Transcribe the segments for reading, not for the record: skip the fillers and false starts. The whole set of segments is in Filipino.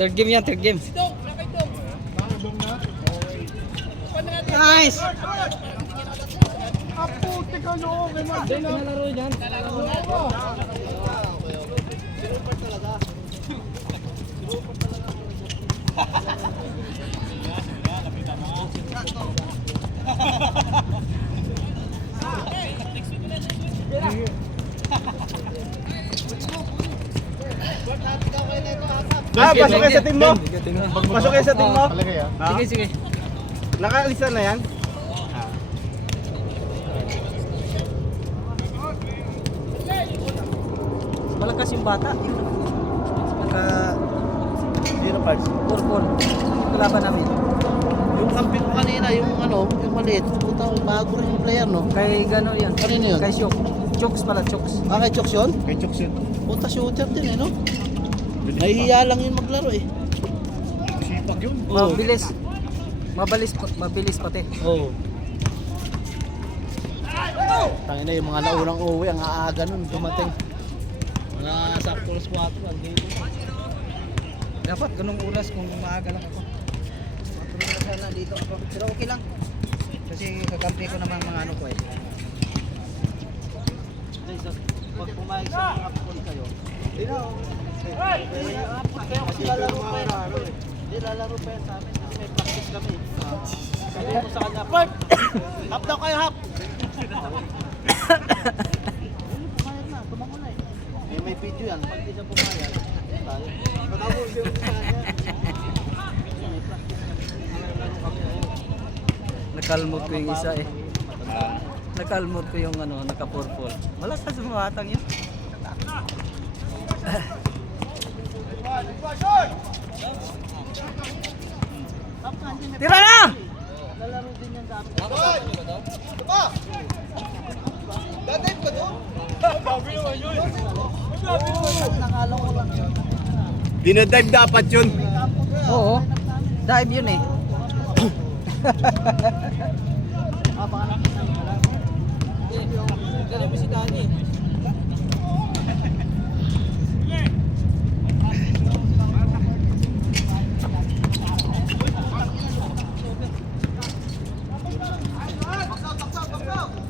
Third game yan, third game. Nice! Apo, teka no, may Hindi, pinalaro dyan. pasok kayo sa team mo? Pasok kayo sa team mo? Sige, sige. Nakalista na yan? Malakas yung bata. Naka Zero parts. 4-4. Kalaban namin. Yung kamping ko kanina, yung yung maliit, puta, bago rin yung player, no? Kay gano yan? Kanino yun? Kay Chok. Chokes pala, Chokes. Ah, kay Choks yun? Kay Chooks yun. Puta, shooter din, no? Nahihiya lang yun maglaro, eh. Sipag yun. Mabilis. Mabilis pati. Oo. Tangin na yung mga naunang uwi, ang aaga nun, dumating. Mga sakto alas 4, andito. Dapat ganung oras kung maaga lang ako. Matulog na sana dito ako. Pero okay lang. Kasi kakampi ko naman mga ano ko eh. Pag pumayag sa mga kapon kayo, hindi na, kasi lalaro pa yun. Hindi, lalaro pa yun sa amin kasi may practice kami. Sabi ko sa kanya, Bert! Hap daw kayo, hap! Pumayag na, tumango na eh. May video yan, pag di siya pumayag, tayo. Matawag siya sa kanya. May practice kami. Nakalmot ko yung isa eh. Nakalmot ko yung ano, naka-purple. Malakas yung mga atang yun. Tira na! Lalaro din yan sa amin. Nakala ko lang yun. Dinadive dapat yun. Oo. Dive yun eh.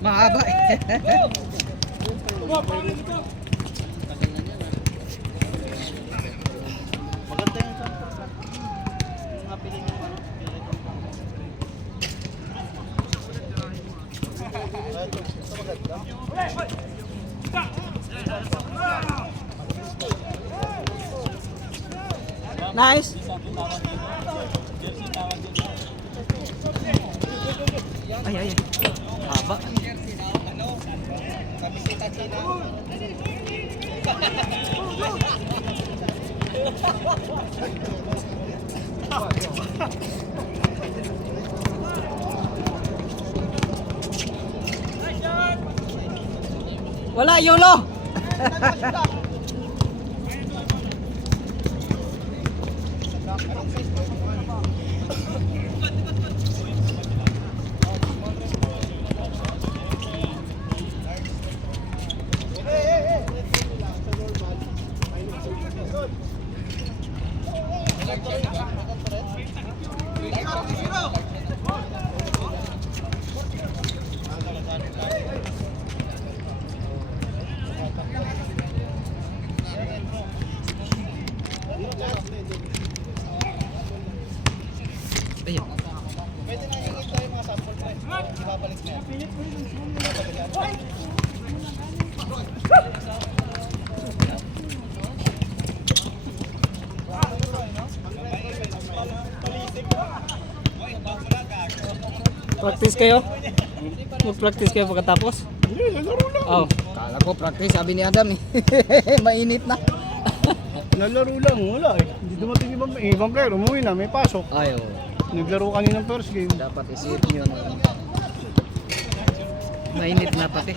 Mahaba eh. Maganda yung sa mga piling yung ano. Nice. Ay, ay, ay. Haba. Wala, YOLO! Ayun. Pwede na hingit tayo mga sample pre. Ibabalik na yan. Practice kayo? Mag-practice kayo pagkatapos? Hindi, lalaro lang. Oh, kala ko practice, sabi ni Adam eh. Mainit na. Lalaro lang, wala eh. Hindi dumating ibang player, umuwi na, may pasok. Ay, oh. Naglaro kanina ng first game. Dapat isipin yun. Mainit na pati.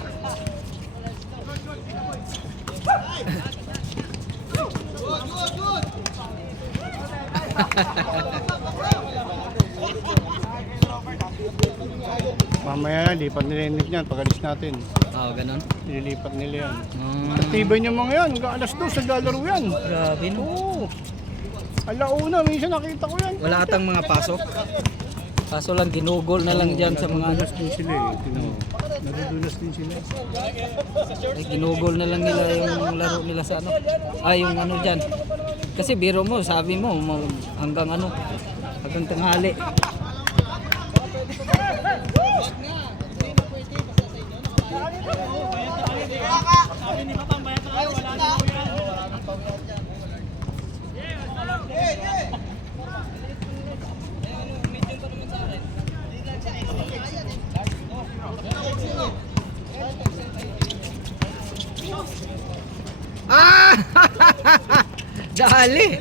Mamaya lipat nila yung net niyan, pag-alis natin. Oh, ganun. Ililipat nila yan. Mm, Tibay niya mga yan, hanggang alas 2 naglalaro yan. grabe no. Oo. Alauna, minsan nakita ko yan. Wala atang mga pasok. Kaso lang ginugol na lang dyan sa mga Nadudulas din sila eh. Nadudulas din sila. ginugol na lang nila yung laro nila sa ano. Yung ano dyan. Kasi biro mo, sabi mo hanggang ano, hanggang tanghali. Ah! Dali!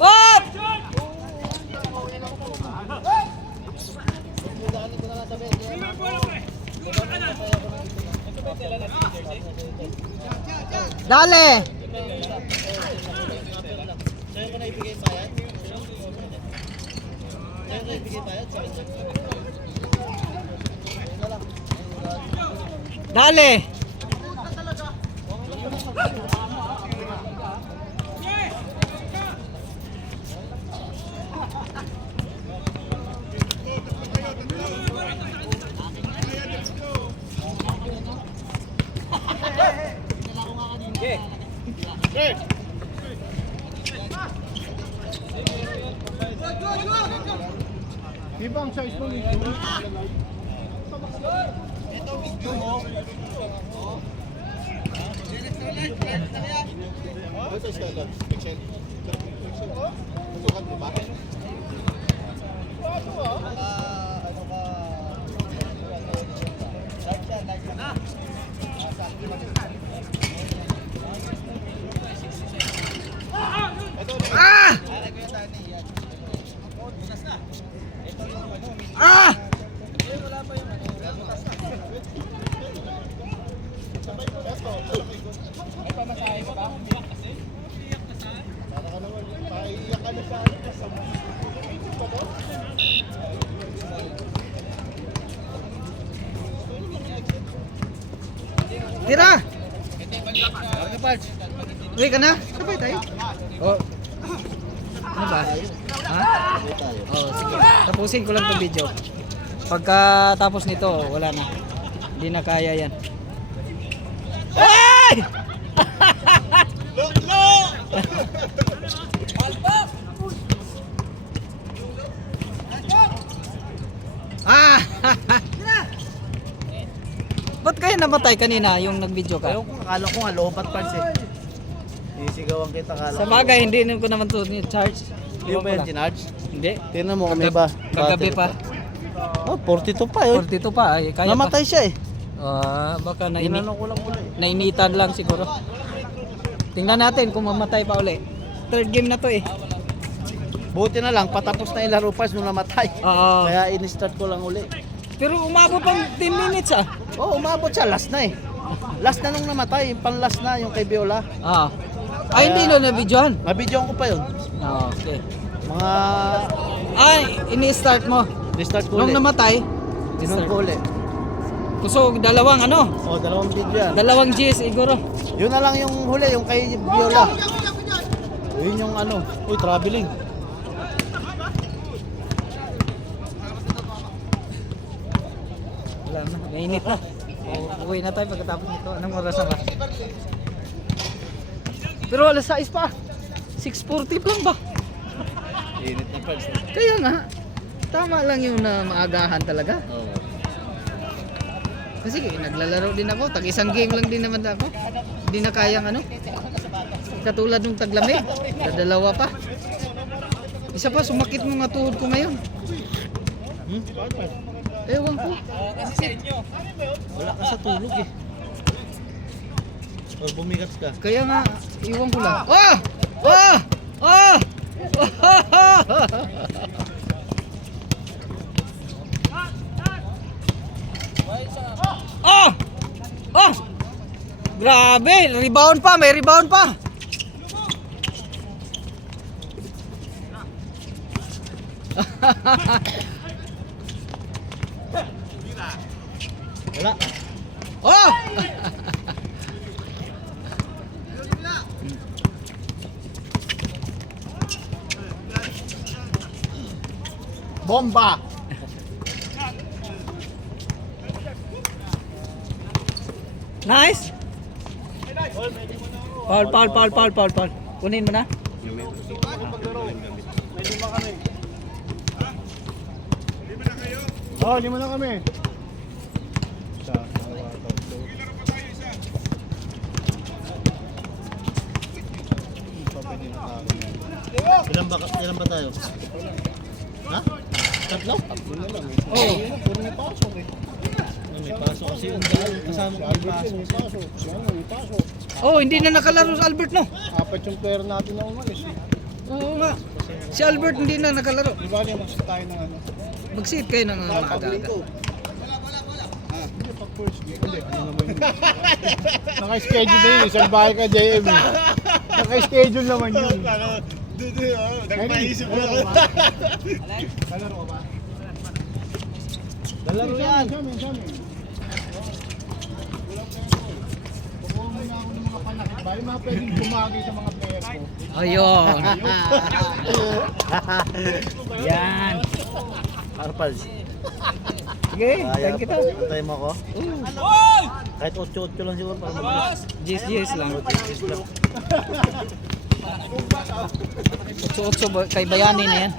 Op! Dale! Sa'yo ko na ibigay bayad? Sa'yo ko na ibigay bayad? Dale! Di ba ang size mo nito? Ah! Ah! Tira! Uwi ka na? Sabay tayo. Oh. Ano ba? Ha? Oh, sige. Tapusin ko lang 'tong video. Pagka tapos nito, wala na. Hindi na kaya 'yan. Ay! Ah! Ba't kayo namatay kanina yung nag-video ka? Ayaw ko, akala ko nga lobat parts eh. Sisigawan kita, akala Sa bagay, hindi ko naman to ni-charge. Hindi ba yan ginarge? Hindi. Tingnan mo kami ba? Kagabi pa. Oh, 42 pa yun. 42 pa. Ay, kaya Namatay siya eh. pa. Baka Ginanong ko lang ulit. nainitan lang siguro. Tingnan natin kung mamatay pa uli. Third game na to eh. Buti na lang, patapos na yung laro parts nung namatay. Oo. Kaya in-start ko lang uli. Pero umabot pang 10 minutes ah. Oh, umabot siya. Last na eh. Last na nung namatay. Yung pan-last na, yung kay Viola. Ah. Ay, hindi na na-videohan. Mabidyoan ko pa yun. Ah, okay. Mga... Ay, ini-start mo. In-start ko Nung ulit. namatay, Tinong ko ulit. so dalawang ano? Oh, dalawang video yan. Dalawang Gs siguro. Yun na lang yung huli, yung kay Viola. Yun yung ano. Uy, traveling. Wala na, mainit na. Uwi na tayo pagkatapos nito. Anong oras na ba? Pero alas 6 pa. 6:40 lang ba? Init na first. Kaya nga, tama lang yung na maagahan talaga. Oo. Kasi naglalaro din ako, tag isang game lang din naman ako. Hindi na kayang ano. Katulad nung taglamig, dadalawa pa. Isa pa, sumakit mo nga tuhod ko ngayon. Ewan ko. Wala ka sa tulog eh. O bumigat ka. Kaya nga, iwan ko lang. Oh! Oh! Oh! Oh! Oh! Grabe! Rebound pa! May rebound pa! Wala. Oh! Bomba! Nice! Foul. Kunin mo na. Oh, 5 na kami. Ilan ba tayo? Ha? Tatlo? Tatlo na lang eh. Oo. Puro may pasok eh. May pasok kasi yung dahil kasama Si ko Albert pasok. may pasok. Si ano may pasok. Oh, hindi na nakalaro si Albert, no? 4 yung player natin na umalis eh. Oo nga. Si Albert hindi na nakalaro. Di ba niya magsit tayo ng ano? Mag-sit kayo ng mga aga-aga. Hindi pag first day. Hindi, ano naman yun. Naka-schedule na yun. Isang bahay ka JM eh. Naka-schedule naman yun. Nagpaisip mo ako. Kalaro ka ba? Lalaro yan. Samin. Kukuha muna ako ng mga panak. Bali mga pwedeng bumagay sa mga players ko. Ayun. Yan. Arpals. Sige, thank kita. Antay mo ako. Kahit 8-8 lang siguro para mabilis. Yes lang. Utso kay Bayani na yan.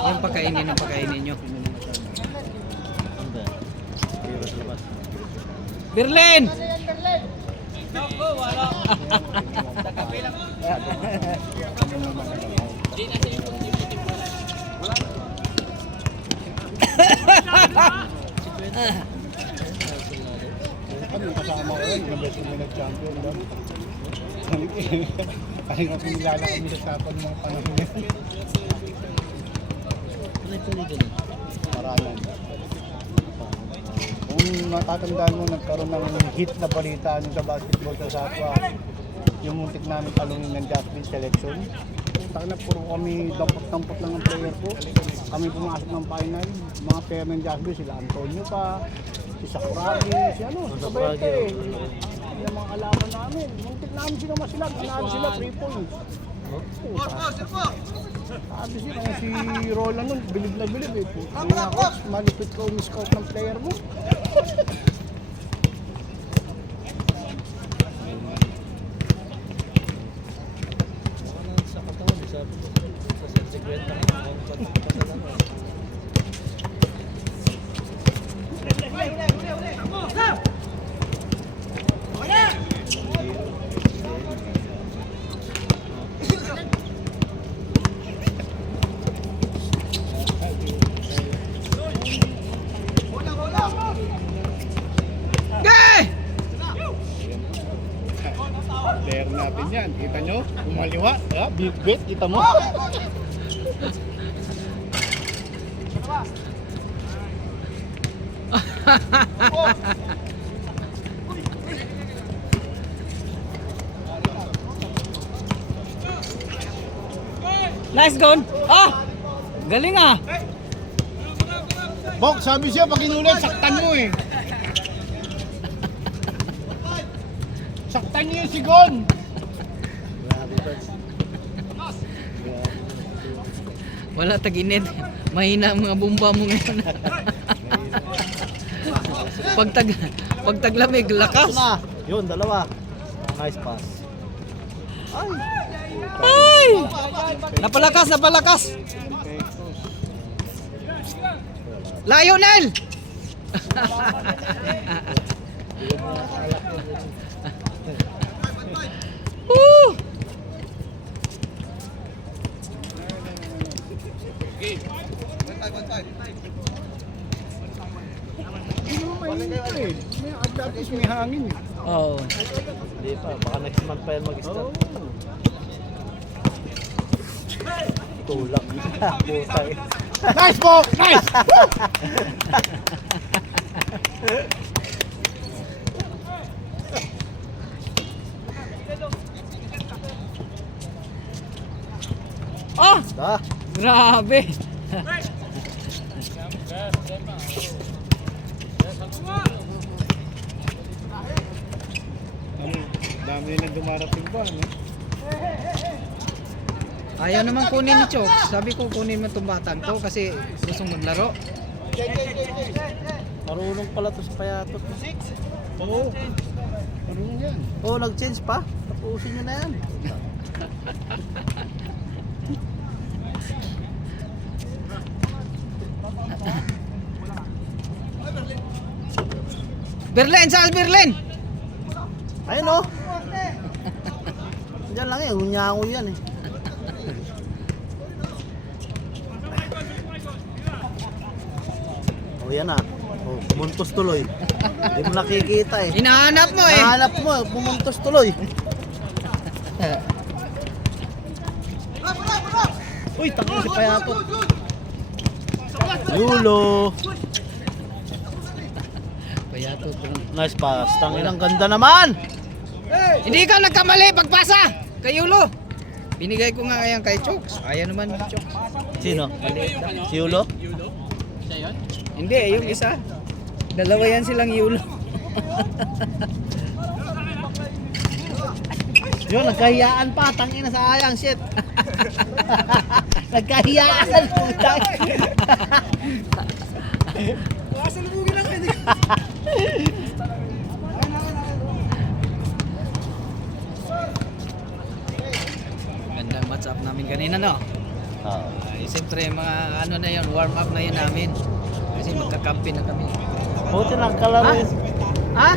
Yung pagkainin nyo. Anda. Pero sa labas. Berlin! Ano yung kasama ko yun? Yung best na nag-champion ba? Parang ako nilala kami sa tapan ng mga panahon yun. Ano yung tuloy ganun? Paralan. Kung matatandaan mo, nagkaroon ng hit na balita ano sa basketball sa Satwa, yung muntik namin talungin ng Jasmine selection. Taka na puro kami dampot-dampot lang ang player ko. Kami pumasok ng final. Mga player ng Jasmine, sila Antonio pa, si Sakuragi, si ano, si Sabete. Yung mga kalaban namin. Muntik namin sila masilag. Nanalo sila 3 points. Sabi sila si Roland nun, bilib na bilib eh. Mga coach, malipit ka umiscout ng player mo. Sa katawan, sabi ko. Sa sekreto ng kasalanan. Gay! Player natin yan. Kita nyo? Kumaliwa. Big bet. Kita mo? Nice gone. Ah! Galing ah. Bok, sabi siya pag inulit, saktan mo eh. Saktan niyo si Gon. Wala tag-init. Mahina ang mga bomba mo ngayon. pag taglamig, lakas. Na! Yun, dalawa. Nice pass. Ay! Napalakas. Lionel! Woo! Mainit eh. May adapis, may hangin eh. Oo. Hindi pa, baka next month pa yan mag-start. Tulak. Putay. Nice po! Nice! Ah! Ah, Grabe! Dami na dumarating ba, no? Ayaw naman kunin ni Chokes. Sabi ko kunin mo itong batang to kasi gusto maglaro. marunong pala to sa payatot. Oo. Ano yan? Oh, nag-change pa? Tapusin nyo na yan. Berlin! Saan Berlin? Ayun oh. Diyan lang eh, hunyango yan eh. Oh yan ah. Oh, pumuntos tuloy. Hindi mo nakikita eh. Hinahanap mo eh! Nahanap mo, pumuntos tuloy. Uy, takbo si Payatot. Yulo. Payatot. Nice pass. Tangin ang ganda naman. Hindi ka nagkamali pagpasa! Kay Yulo! Binigay ko nga ngayon kay Chokes. Ayaw naman ni Chokes. Sino? Maliit lang. Si Yulo? Hindi, yung isa. Dalawa yan silang Yulo. Yun, nagkahiyaan pa. Tangin na sayang. Shit. Nagkahiyaan. Putang. Kasalubugin lang pwede. Gandang match up namin kanina, no? Oh. Siyempre, mga ano na yun, warm up na yun namin. Kasi magkakampi na kami. Buti nagkalaro yun. Ha?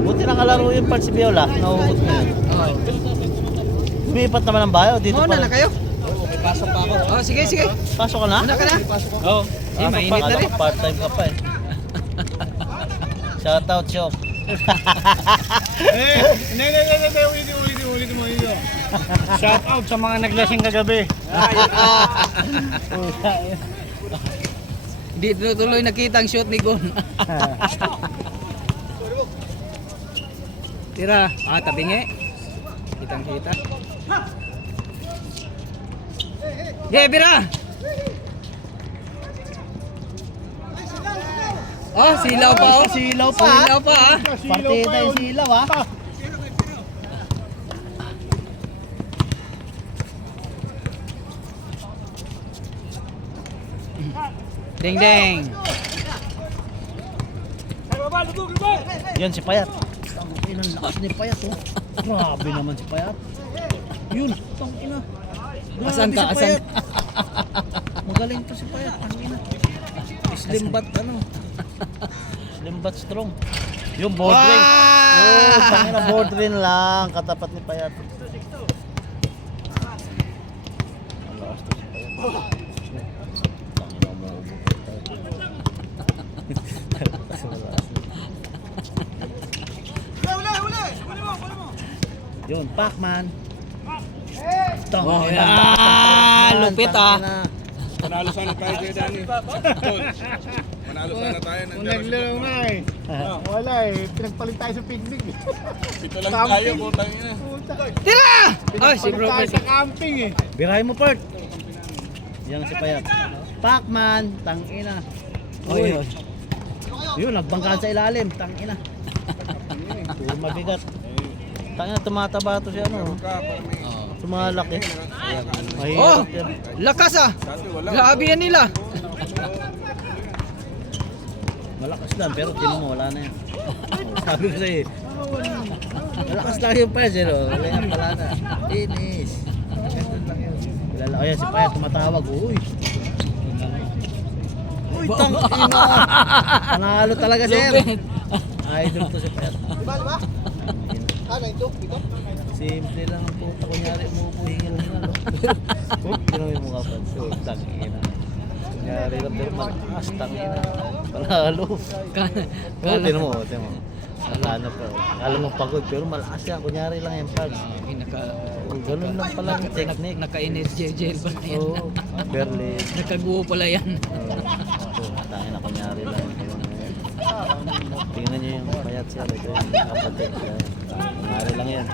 Buti nakalaro yung part si Viola. Nahuhut na yun. Oo. Lumipat naman ang bayo. Dito Muna pa na kayo? Oo, may pasok pa ako. Oh, sige, sige. Pasok ka na? Muna ka na? Oo. Eh, mainit na rin. Part-time ka pa eh. Shoutout, Chok. Ulit mo. Shout out sa mga naglasing kagabi. Hindi tuloy nakita ang shoot ni Gon. Tira. Ah, tabingi. Kitang kita. Bira! Oh, silaw pa oh. Silaw pa. Silaw pa ah. Partida yung silaw ah. Ding ding. Yan si Payat. Tangina, lakas ni Payat oh. Grabe naman si Payat. Yun, tangina. Grabe Asan ka? si Asan? Payat. Magaling to si Payat, tangina. Slim bat ano? Slim bat strong. Yung board ring. Yung tangina board ring lang katapat ni Payat. Ang lakas to si Payat. Tangina mo. Yun, Pacman. Oh, yan. Lupit ah. Manalo sana tayo kay Danny. Manalo sana tayo ng Kung naglaro nga eh. Wala eh. Pinagpalit tayo sa picnic. Pito lang tayo, putang ina. Tira! Ay, si Pinagpalit Bro. tayo sa camping eh. Birahin mo, Pert. Yan si Payat. Pacman, tangina. Oy, oy. Yun, nagbangkaan sa ilalim, tangina. Puro mabigat. Tangina, tumataba to siya, ano. Sumalaki. Oh, Mahirap yan. lakas ah. Grabe yan nila. Malakas lang, pero tinan mo, wala na yan. Sabi ko sa'yo, malakas lang yung Payat, pero wala na. Finish. Ganun lang yun. Ayan, si Payat tumatawag, uy. Uy, tangina. Panalo talaga, sir. Lupit. Idol to si Pet. Diba? Ito? Simple lang ang puta. Kunyari, umuupo, hingal-hingal. Oh, ginawa yung mukha pa. So, tangina. Kunyari lang, pero malakas, tangina. Panalo. Oh, tinan mo, tinan mo. Nakano pa. Alam mo pagod, pero malakas yan. Kunyari lang yung pag. Ganun lang pala ang technique. Naka-energy gel pala yan. Oo, Berlin. Nakaguho pala yan. Tangin na kunyari lang. Tingnan nyo yung payat siya. Ito yung kapatid. Kunyari lang yan.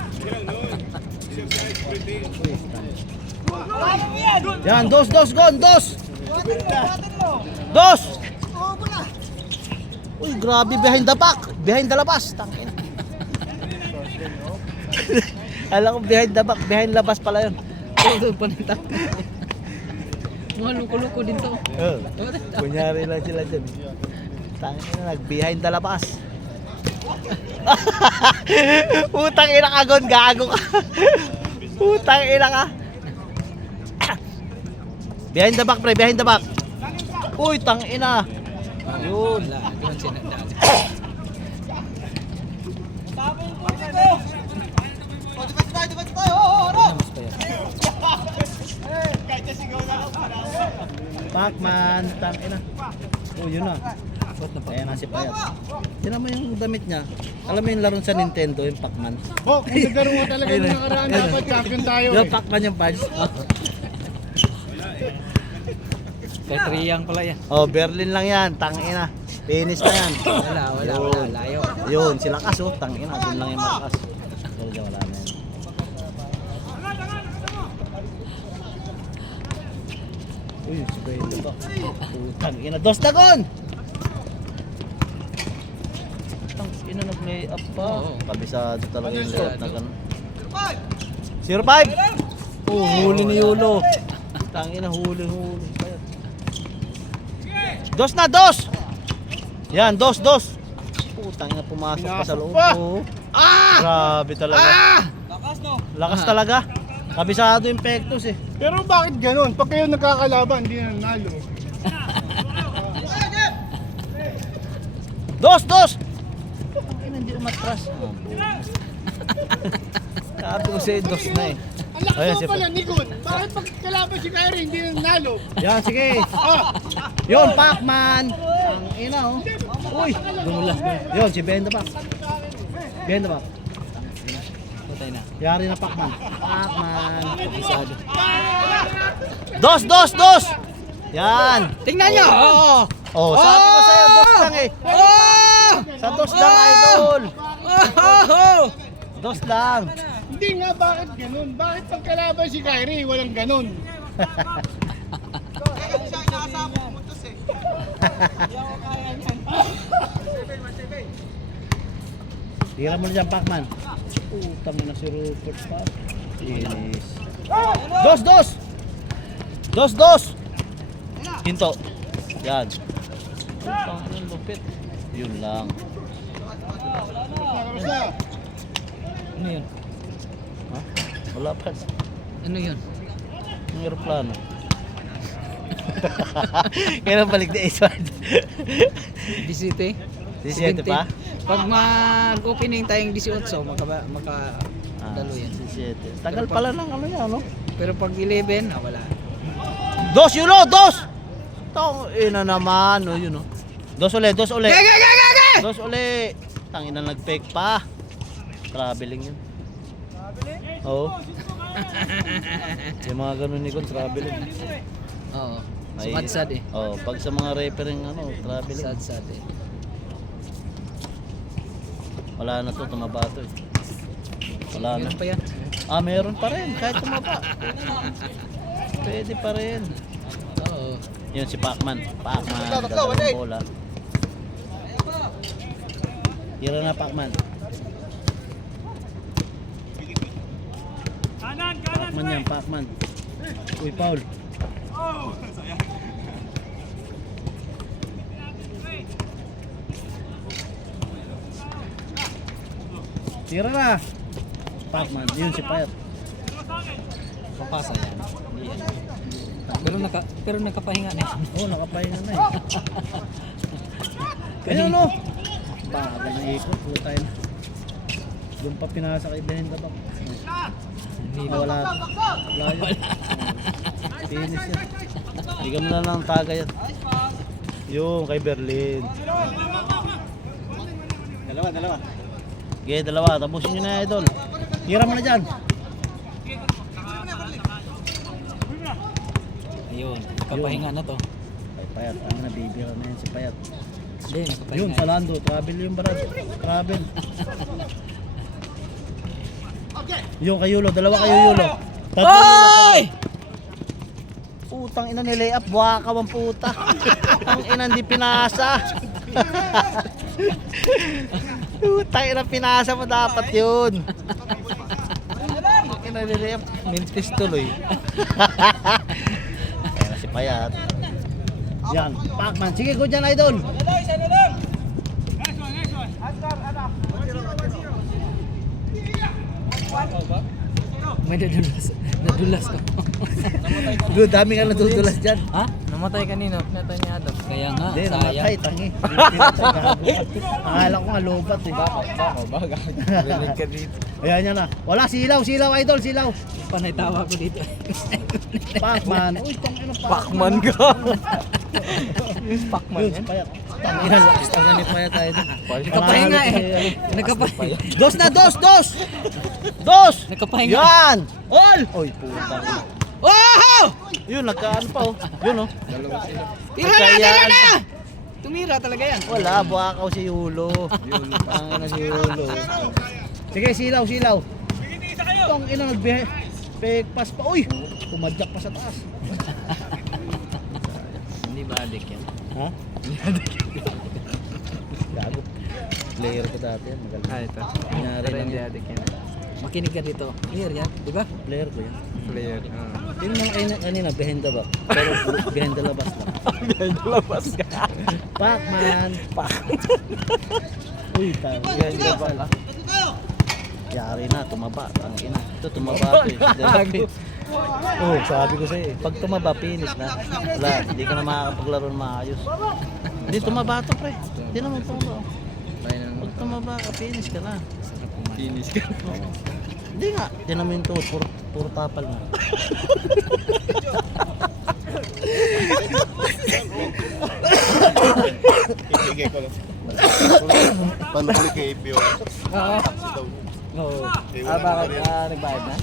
Yan, dos, gon, dos! Dos! Uy, grabe, behind the back. Behind the labas. Tangin. Alam ko behind the back, behind labas pala yun. Ito, panitak. Mga luko-luko din to. Kunyari lang sila dyan. Tangin na, nag-behind the labas. Putang ina ka, Gon, gago ka. Putang ina ka. Behind the back, pre, behind the back. Uy, tang ina. Yun. Wala, ganun sinadaan. Pacman, tang ina. Oh, yun na. Ayan na si Payat. Tinan mo yung damit niya. Alam mo yung laro sa Nintendo, yung Pacman. Oh, kung nagkaroon mo talaga ng nakaraan, dapat champion tayo. Yung Pacman yung pads. Katriyang pala yan. Oh, Berlin lang yan, tang ina. Finish na yan. Wala, layo. Yun, sila kas oh, tang ina, doon lang yung malakas. Pero dyan wala na yan. Uy, spray ito ba? Tang ina, dos na gon! Tang ina, nag-play up pa. Oo. Kabisado talaga yung layout na gano'n. 0-5! Oh, huli ni Yulo. Tang ina, huli. Dos na, dos! Yan, dos. Putang ina, pumasok pa sa loob. Oh. Grabe talaga. Lakas talaga. Kabisado yung Pectus eh. Pero bakit ganun? Pag kayo nagkakalaban, hindi na nanalo. Dos! Ang ina, hindi umatras. Sabi ko sa'yo, dos na eh. Ang lakas Ayan, mo si pala, Nikon. Bakit pag kalaban si Kyrie, hindi na nanalo? Yan, sige. Yun, Pacman. Ang ina oh. Uy, dumulas mo. Yun, si Behind the back. Behind the back. Patay na. Yari na Pacman. Pacman. Kabisado. Dos! Yan. Tingnan nyo! Oo! Oh, sabi ko sa'yo, dos lang eh. Sa dos lang, idol. Dos lang. Hindi nga, bakit ganun? Bakit pag kalaban si Kyrie, walang ganun? Tira mo na dyan, Pacman. Utang na si Rupert pa. Inis. Dos! Hinto. Yan. Utang na lupit. Yun lang. Ano yun? Ha? Wala pa. Ano yun? Yung aeroplano. Kailan balik na Isward? 17? 17 pa? Pag mag-opening tayong 18, makadalo yan. 17. Tagal pala ng ano yan, no? Pero pag 11, wala. Dos, Yulo! Dos! Tong ina naman, no, yun, no? Dos uli! Dos uli! Tangina, nag-fake pa. Traveling yun. Oo. Yung mga ganun ni Gon, traveling. Oo. Ay, Sumadsad eh. Oh, pag sa mga referring traveling. Sad eh. Wala na to, tumaba to eh. Wala na. Meron pa yan. Meron pa rin, kahit tumaba. Pwede pa rin. Oo. Yun si Pacman. Dalawang bola. Tira na Pacman. Pacman yan, Pacman. Uy, foul. Tira na. Pacman, yun si Payat. papasa yan. Hindi yan. Pero nakapahinga na yan. Oo, nakapahinga na eh. Kaya no? Bago na ikot, puta yun. Doon pa pinasa kay Belinda ba? Hindi na. Wala. Wala yun. Finish yan. Bigyan mo na lang taga yan. Yung kay Berlin. Dalawa. Okay, dalawa. Tapusin nyo na idol. Hira mo na dyan. Ayun, nakapahinga na to. Ay, Payat. Ano na, bibira na yan si Payat. Hindi, nakapahinga. Yun, sa Lando. Travel yung barad. Travel. Yung kay Yulo. Dalawa kayo Yulo. Oy! Putang ina ni layup. Buwakaw ang puta. Ang ina hindi pinasa. Putang ina pinasa mo dapat yun. Ang ina ni layup. Mintis tuloy. Kaya na si Payat. Yan. Pacman. Sige, go dyan idol. May nadulas ko. Good, dami ka natutulas dyan. Ha? Namatay kanina, pinatay ni Adam. Kaya nga, Hindi, sayang. namatay, tangi. Akala ko nga lobat eh. Rinig ka dito. Ayan yan na. Wala, silaw, idol, silaw. Panay tawa ko dito. Pacman. Uy, tangina Pacman ka. Pacman Yun, yan? si Payat. Tangina, lakas tangina ni Payat tayo. Nakapahinga eh. Nakapahinga. Dos na, dos! Nakapahinga. Yan! All! Oy, puta. Wow! Yun, nagkaan pa oh. Yun oh. Tira na! Tumira talaga yan. Wala, buwakaw si Yulo. Tangina si Yulo. Sige, silaw. Tong ina nagbihe. Pegpas pa. Uy! Tumadyak pa sa taas. Hindi ba adik yan? Ha? Gago. Player ko dati yan. Magaling. Ito. Kunyari lang Hindi yan. adik yan. Makinig ka dito. Clear yan, di ba? Player ko yan. Clear. Yung mga kanina, behind the back. Pero behind the labas lang. Labas ka. Pacman! Uy, Behind the back, ah. yari na, tumaba. Ang ina. Ito, tumaba. Oh, sabi ko sa'yo, pag tumaba, finish na. Wala, hindi ka na makakapaglaro ng maayos. Hindi, tumaba to, pre. Hindi naman tumaba. Pag tumaba ka, finish ka na. Finish ka. Oo. Hindi nga, hindi naman ito, puro tapal na. Ibigay ko lang. Paano ko kay Ipio? Oo. Ah, bakit? Nagbayad na?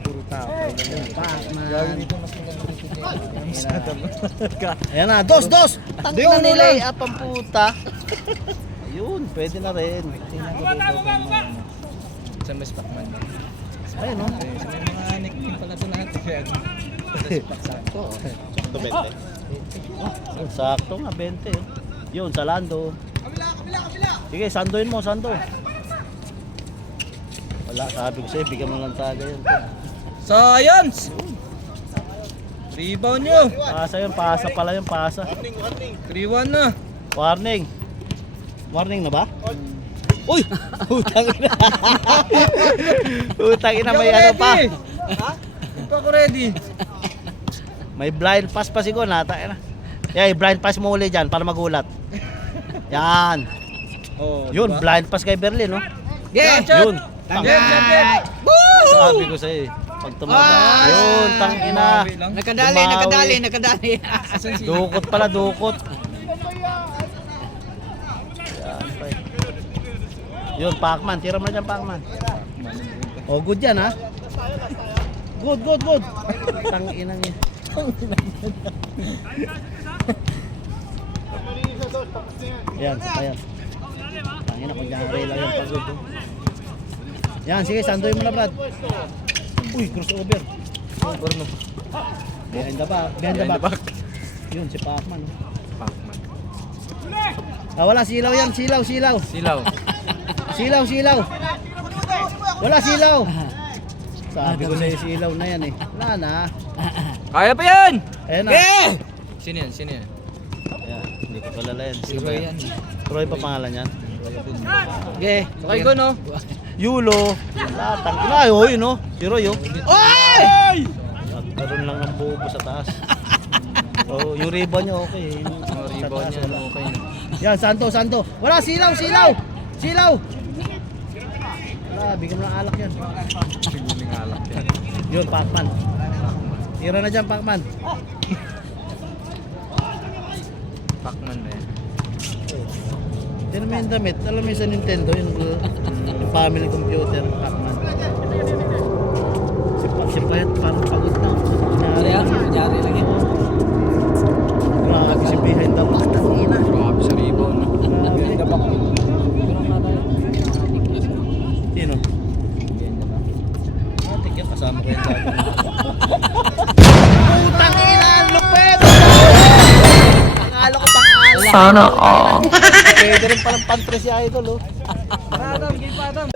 Puro tapal. Pacman. Mas maganda. Ayan na, dos! Tangina nila eh, apang puta. Ayun, pwede na rin. Sa mas Pacman. Ayun, no? Sa may mga nickname pala ito lahat. Sakto. Ito, 20. Sakto nga, 20. Yun, sa Lando. Sige, sandoin mo, sando. Wala, sabi ko sa'yo, bigyan mo lang taga yun. Science! Rebound nyo! Pasa yun, pasa pala yung pasa. 3-1 na! Warning. Warning na ba? Uy! Utang ina. Utang ina, may ano pa. Ha? Hindi pa ako ready. May blind pass pa siguro, nata na. Yeah, blind pass mo uli dyan para magulat. Yan. Oh, Yun, blind pass kay Berlin, no? Yeah! Yun. Tanggal! Sabi ko sa'yo, pag tumaba. Yun, tangina. Nakadali. Dukot pala, dukot. Yan, pre. Yun, Pacman. Tira mo na dyan, Pacman. Oh, good yan, ha? Good. Tangina niya. Yan, sapayan. Tangina, kung dyan rin lang yung pagod. Oh. Yan, sige, sandoy mo na, Brad. Uy, crossover. Behind the back. Yun, si Pacman. Oh. Ah, wala, silaw yan, silaw. Silaw. Silaw. Wala silaw. Sabi ko sa'yo silaw na yan eh. Wala na. Kaya pa yan! Ayan na. Sino yan? Ayan, hindi ko palala yan. Si Roy yan. Roy pa pangalan yan? Okay, sakay ko no? Yulo. Lahat. Ang ina, oh, yun, oh. Si Roy, oh. Oy! Nagkaroon lang ng bubo sa taas. Oh, yung rebound niya, okay. Yung Rebound niya, okay na. Yan, Santo. Wala, silaw. Wala, bigyan mo ng alak yan. Sigmuling alak yan. Yun, Pacman. Tira na dyan, Pacman. Pacman na yan. Tira mo yung damit. Alam mo yung sa Nintendo, yung family computer, Pacman. Si Payat parang pagod na. Kunyari lang yun. Grabe si behind the back. Grabe sa rebound. Grabe. Sino? Matik yan, kasama ko yung dati. Putang ina, lupet! Akala ko pang-alam. Sana all. Pwede rin palang pantre si Idol, oh. Padam, game padam.